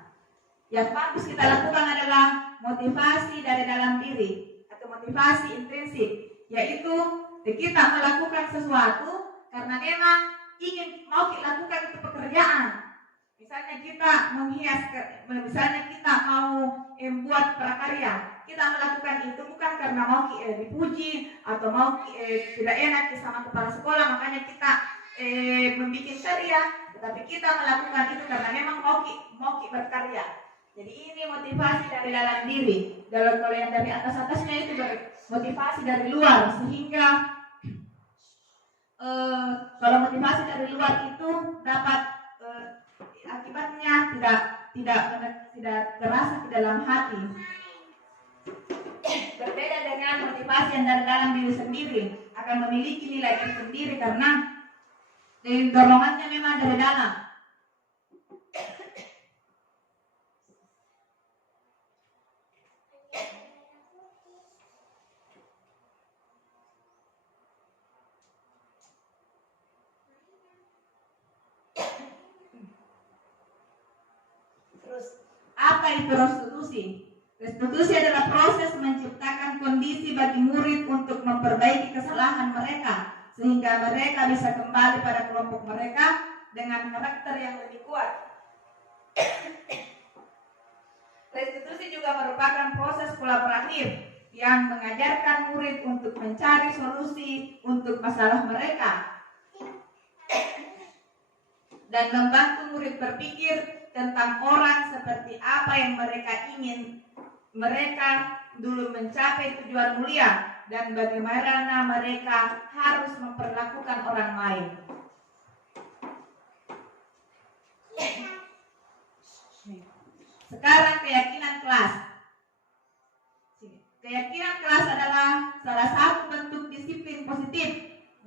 Yang bagus kita lakukan adalah motivasi dari dalam diri atau motivasi intrinsik, yaitu kita melakukan sesuatu karena memang mau kita lakukan itu pekerjaan. Misalnya kita menghias, misalnya kita mau membuat prakarya, kita melakukan itu bukan karena mau dipuji atau mau tidak enak sama kepala sekolah, makanya kita membuat karya, tetapi kita melakukan itu karena memang mau berkarya. Jadi ini motivasi dari dalam diri. Kalau yang dari atasnya itu motivasi dari luar, sehingga kalau motivasi dari luar itu dapat akibatnya tidak terasa di dalam hati. Berbeda dengan motivasi yang dari dalam diri sendiri, akan memiliki nilai tersendiri karena dorongannya memang dari dalam. Apa itu restitusi? Restitusi adalah proses menciptakan kondisi bagi murid untuk memperbaiki kesalahan mereka sehingga mereka bisa kembali pada kelompok mereka dengan karakter yang lebih kuat. Restitusi juga merupakan proses kolaboratif yang mengajarkan murid untuk mencari solusi untuk masalah mereka dan membantu murid berpikir tentang orang seperti apa yang mereka ingin mereka dulu mencapai tujuan mulia dan bagaimana mereka harus memperlakukan orang lain. Sekarang keyakinan kelas. Keyakinan kelas adalah salah satu bentuk disiplin positif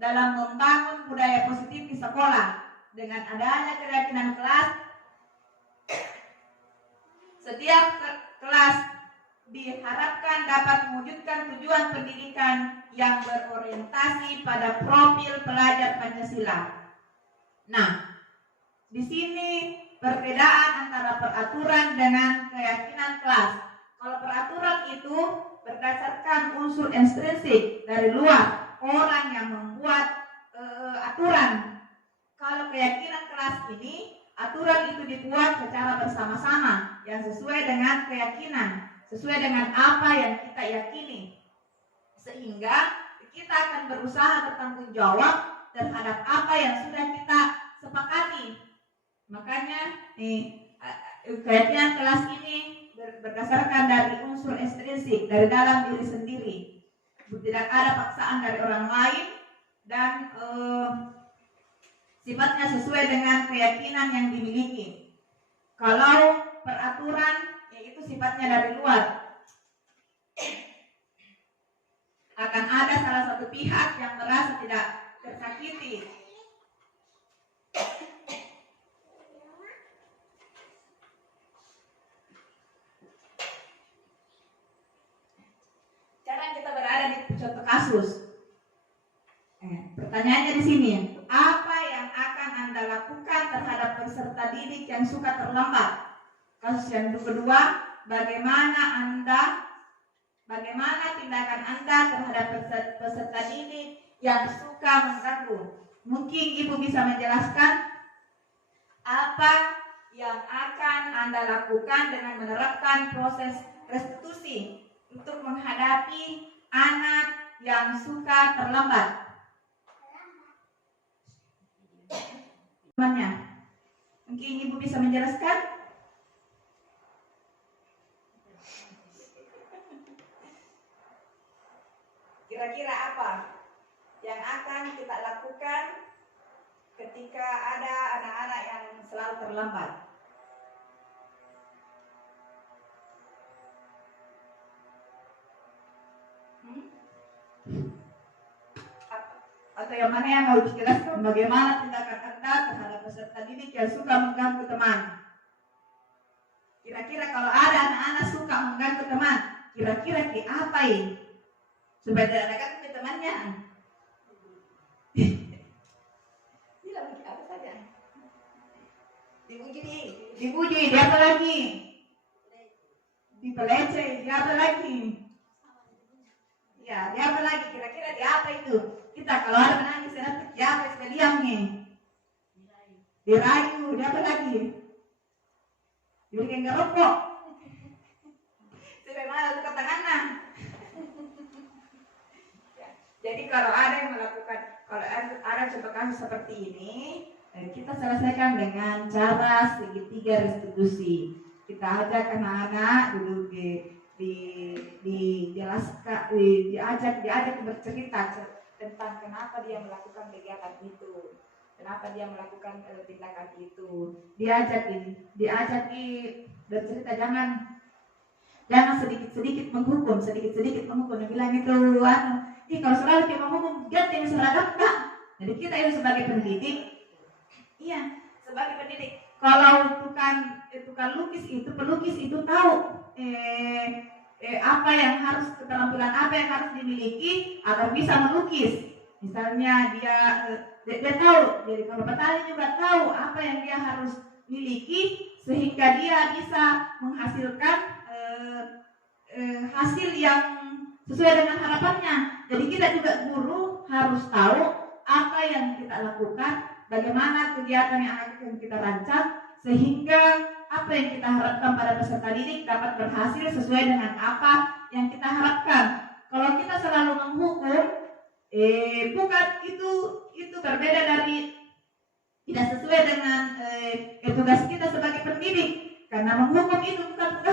dalam membangun budaya positif di sekolah. Dengan adanya keyakinan kelas, setiap kelas diharapkan dapat mewujudkan tujuan pendidikan yang berorientasi pada profil pelajar Pancasila. Nah, di sini perbedaan antara peraturan dengan keyakinan kelas. Kalau peraturan itu berdasarkan unsur intrinsik dari luar, orang yang membuat aturan. Kalau keyakinan kelas ini, aturan itu dibuat secara bersama-sama yang sesuai dengan keyakinan, sesuai dengan apa yang kita yakini, sehingga kita akan berusaha bertanggung jawab terhadap apa yang sudah kita sepakati. Makanya keyakinan kelas ini berdasarkan dari unsur intrinsik dari dalam diri sendiri, tidak ada paksaan dari orang lain dan sifatnya sesuai dengan keyakinan yang dimiliki. Kalau peraturan, yaitu sifatnya dari luar, akan ada salah satu pihak yang merasa tidak tersakiti. Sekarang kita berada di contoh kasus. Pertanyaannya di sini, apa yang akan Anda lakukan terhadap peserta didik yang suka terlambat? Kasus yang kedua, bagaimana tindakan Anda terhadap peserta didik yang suka mengganggu? Mungkin Ibu bisa menjelaskan apa yang akan Anda lakukan dengan menerapkan proses restitusi untuk menghadapi anak yang suka terlambat. Mungkin Ibu bisa menjelaskan? Kira-kira apa yang akan kita lakukan ketika ada anak-anak yang selalu terlambat? Atau atau yang mana yang mau dijelaskan bagaimana tindakan Anda terhadap peserta didik yang suka mengganggu teman? Kira-kira kalau ada anak-anak suka mengganggu teman, kira-kira apa ini? Supaya tidak ada ganggu temannya. Bilang apa saja? Dipuji, dia apa lagi? Dipelece, dia apa lagi? Ya, dia apa lagi? Kira-kira dia apa itu? Kita kalau ada menangis, dia apa sekalian nih? Dirayu, dia apa lagi? Diberikan ngerokok. Sampai mana suka tangannya? Jadi kalau ada yang melakukan, kalau ada contoh kasus seperti ini, kita selesaikan dengan cara segitiga restitusi. Kita ajak anak-anak duduk diajak bercerita tentang kenapa dia melakukan kegiatan itu, kenapa dia melakukan tindakan itu. Diajak bercerita, jangan sedikit-sedikit menghukum. Dia bilang itu, kalau selalu kita menghukum, ganti yang seragam enggak. Jadi kita itu sebagai pendidik, sebagai pendidik. Kalau tukang lukis itu, pelukis itu tahu apa yang harus, keterampilan apa yang harus dimiliki agar bisa melukis. Misalnya dia tahu. Jadi kalau petani juga tahu apa yang dia harus miliki sehingga dia bisa menghasilkan hasil yang sesuai dengan harapannya. Jadi kita juga guru harus tahu apa yang kita lakukan, bagaimana kegiatan yang akan kita rancang, sehingga apa yang kita harapkan pada peserta didik dapat berhasil sesuai dengan apa yang kita harapkan. Kalau kita selalu menghukum, bukan itu berbeda dari tidak sesuai dengan tugas kita sebagai pendidik. Karena menghukum itu bukan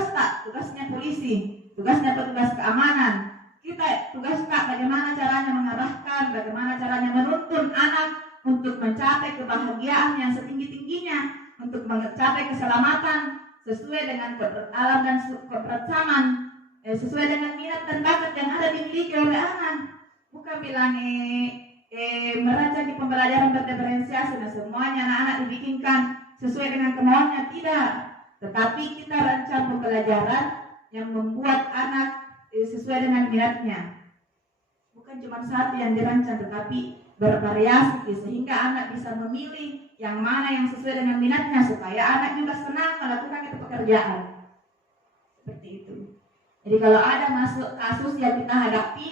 tugasnya polisi, tugasnya petugas keamanan. Kita tugasnya bagaimana caranya mengarahkan, bagaimana caranya menuntun anak untuk mencapai kebahagiaan yang setinggi-tingginya, untuk mencapai keselamatan sesuai dengan alam dan kebersamaan, sesuai dengan minat dan bakat yang ada dimiliki oleh anak. Bukan bilang merancang di pembelajaran berdiferensiasi, semuanya anak-anak dibikinkan sesuai dengan kemauannya, tidak. Tetapi kita rancang pembelajaran yang membuat anak sesuai dengan minatnya. Bukan cuma satu yang dirancang, tetapi bervariasi sehingga anak bisa memilih yang mana yang sesuai dengan minatnya, supaya anak juga senang melakukan itu pekerjaan. Seperti itu. Jadi kalau ada masuk kasus yang kita hadapi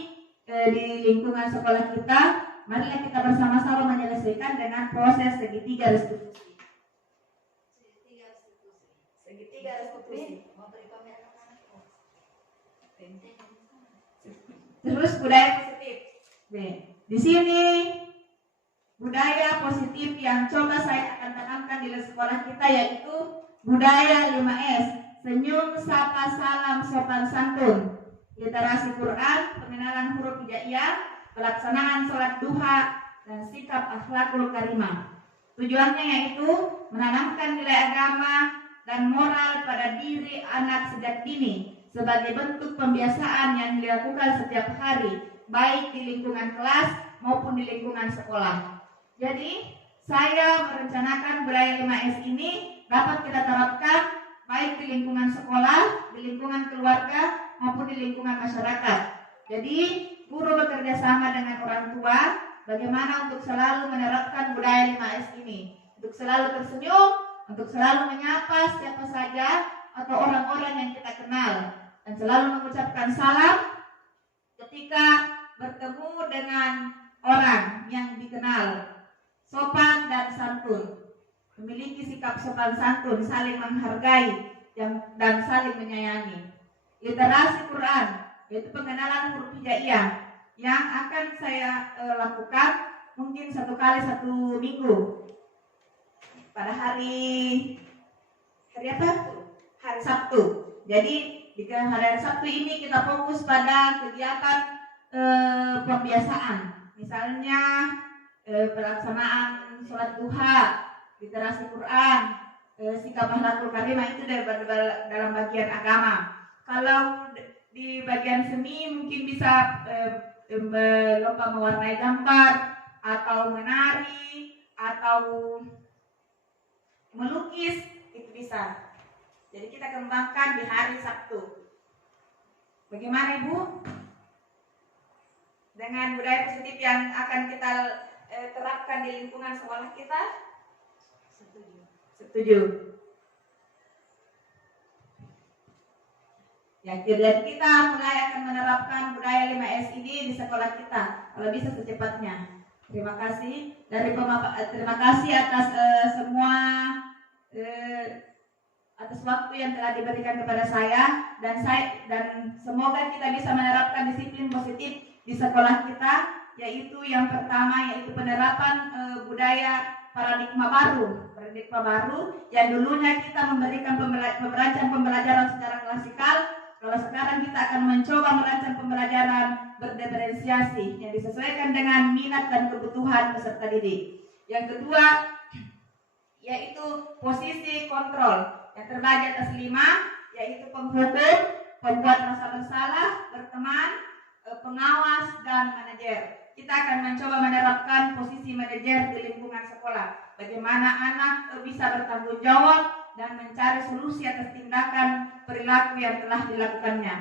di lingkungan sekolah kita, marilah kita bersama-sama menyelesaikan dengan proses segitiga restitusi. Terus budaya positif. Di sini budaya positif yang coba saya akan tanamkan di sekolah kita yaitu budaya 5S: senyum, sapa, salam, sopan santun, literasi Quran, pengenalan huruf hijaiyah, pelaksanaan sholat duha, dan sikap akhlakul karimah. Tujuannya yaitu menanamkan nilai agama dan moral pada diri anak sejak dini sebagai bentuk pembiasaan yang dilakukan setiap hari, baik di lingkungan kelas maupun di lingkungan sekolah. Jadi, saya merencanakan budaya 5S ini dapat kita terapkan baik di lingkungan sekolah, di lingkungan keluarga, maupun di lingkungan masyarakat. Jadi, guru bekerja sama dengan orang tua bagaimana untuk selalu menerapkan budaya 5S ini, untuk selalu tersenyum, untuk selalu menyapa siapa saja atau orang-orang yang kita kenal, dan selalu mengucapkan salam ketika bertemu dengan orang yang dikenal. Sopan dan santun, memiliki sikap sopan santun, saling menghargai dan saling menyayangi. Literasi Quran, yaitu pengenalan huruf hijaiyah yang akan saya lakukan mungkin 1 kali 1 minggu pada hari apa? Hari Sabtu. Jadi di hari Sabtu ini kita fokus pada kegiatan pembiasaan, misalnya pelaksanaan sholat duha, literasi Quran, sikap akhlakul karimah, itu dalam bagian agama. Kalau di bagian seni mungkin bisa lomba mewarnai gambar atau menari atau melukis, itu bisa. Jadi kita kembangkan di hari Sabtu. Bagaimana Ibu? Dengan budaya positif yang akan kita terapkan di lingkungan sekolah kita? Setuju. Ya, dan kita mulai akan menerapkan budaya 5S ini di sekolah kita, kalau bisa secepatnya. Terima kasih terima kasih atas semua atas waktu yang telah diberikan kepada saya dan semoga kita bisa menerapkan disiplin positif di sekolah kita, yaitu yang pertama yaitu penerapan budaya paradigma baru yang dulunya kita memberikan pembelajaran secara klasikal. Kalau sekarang kita akan mencoba merancang pembelajaran berdiferensiasi yang disesuaikan dengan minat dan kebutuhan peserta didik. Yang kedua yaitu posisi kontrol yang terbagi atas 5, yaitu penghukum, pembuat rasa bersalah, berteman, pengawas, dan manajer. Kita akan mencoba menerapkan posisi manajer di lingkungan sekolah. Bagaimana anak bisa bertanggung jawab dan mencari solusi atas tindakan perilaku yang telah dilakukannya.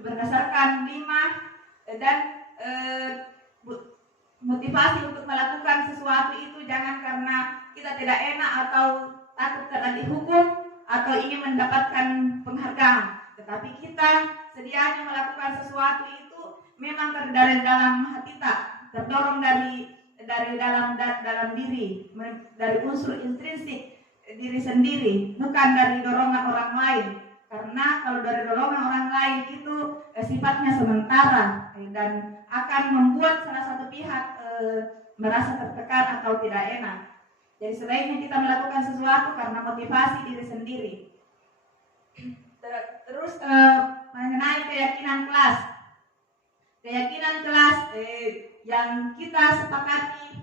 Berdasarkan 5 dan motivasi untuk melakukan sesuatu itu jangan karena kita tidak enak atau takut karena dihukum atau ingin mendapatkan penghargaan, tetapi kita sedianya melakukan sesuatu itu memang dari dalam hati kita, terdorong dari dalam diri, dari unsur intrinsik diri sendiri, bukan dari dorongan orang lain. Karena kalau dari dorongan orang lain itu sifatnya sementara dan akan membuat salah satu pihak merasa tertekan atau tidak enak. Jadi sebaiknya kita melakukan sesuatu karena motivasi diri sendiri. Terus mengenai keyakinan kelas. Keyakinan kelas yang kita sepakati,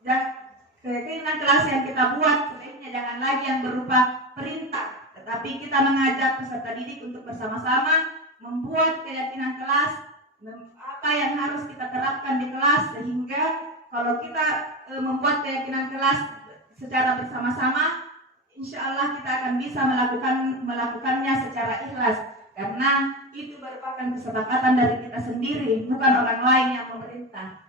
dan keyakinan kelas yang kita buat sebaiknya jangan lagi yang berupa perintah, tetapi kita mengajak peserta didik untuk bersama-sama membuat keyakinan kelas, apa yang harus kita terapkan di kelas, sehingga kalau kita membuat keyakinan kelas secara bersama-sama, insya Allah kita akan bisa melakukannya secara ikhlas, karena itu merupakan kesepakatan dari kita sendiri, bukan orang lain yang memerintah.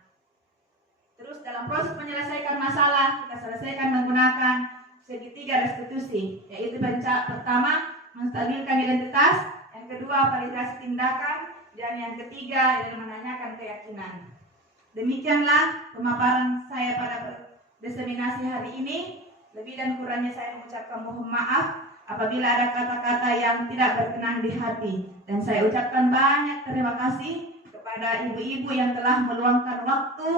Terus dalam proses menyelesaikan masalah, kita selesaikan menggunakan segitiga restitusi, yaitu pertama menstabilkan identitas, yang kedua validasi tindakan, dan yang ketiga adalah menanyakan keyakinan. Demikianlah pemaparan saya pada diseminasi hari ini. Lebih dan kurangnya saya mengucapkan mohon maaf apabila ada kata-kata yang tidak berkenan di hati. Dan saya ucapkan banyak terima kasih kepada ibu-ibu yang telah meluangkan waktu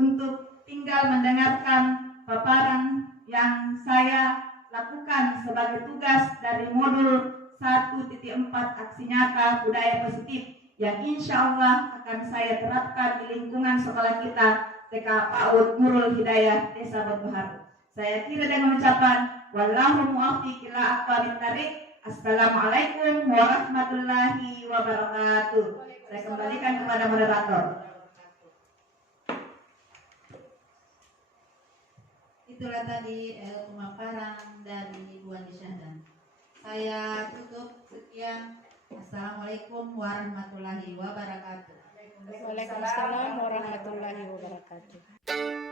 untuk tinggal mendengarkan paparan yang saya lakukan sebagai tugas dari modul 1.4 aksi nyata budaya positif yang insya Allah akan saya terapkan di lingkungan sekolah kita TK PAUD Nurul Hidayah Desa Batuharu. Saya kira dengan ucapan wallahu muwaffiq ila aqwamit thariq. Assalamualaikum warahmatullahi wabarakatuh. Saya kembalikan kepada moderator. Itulah tadi pemaparan dari Ibu Andi Syahdan. Saya tutup sekian. Assalamualaikum warahmatullahi wabarakatuh. Waalaikumsalam warahmatullahi wabarakatuh.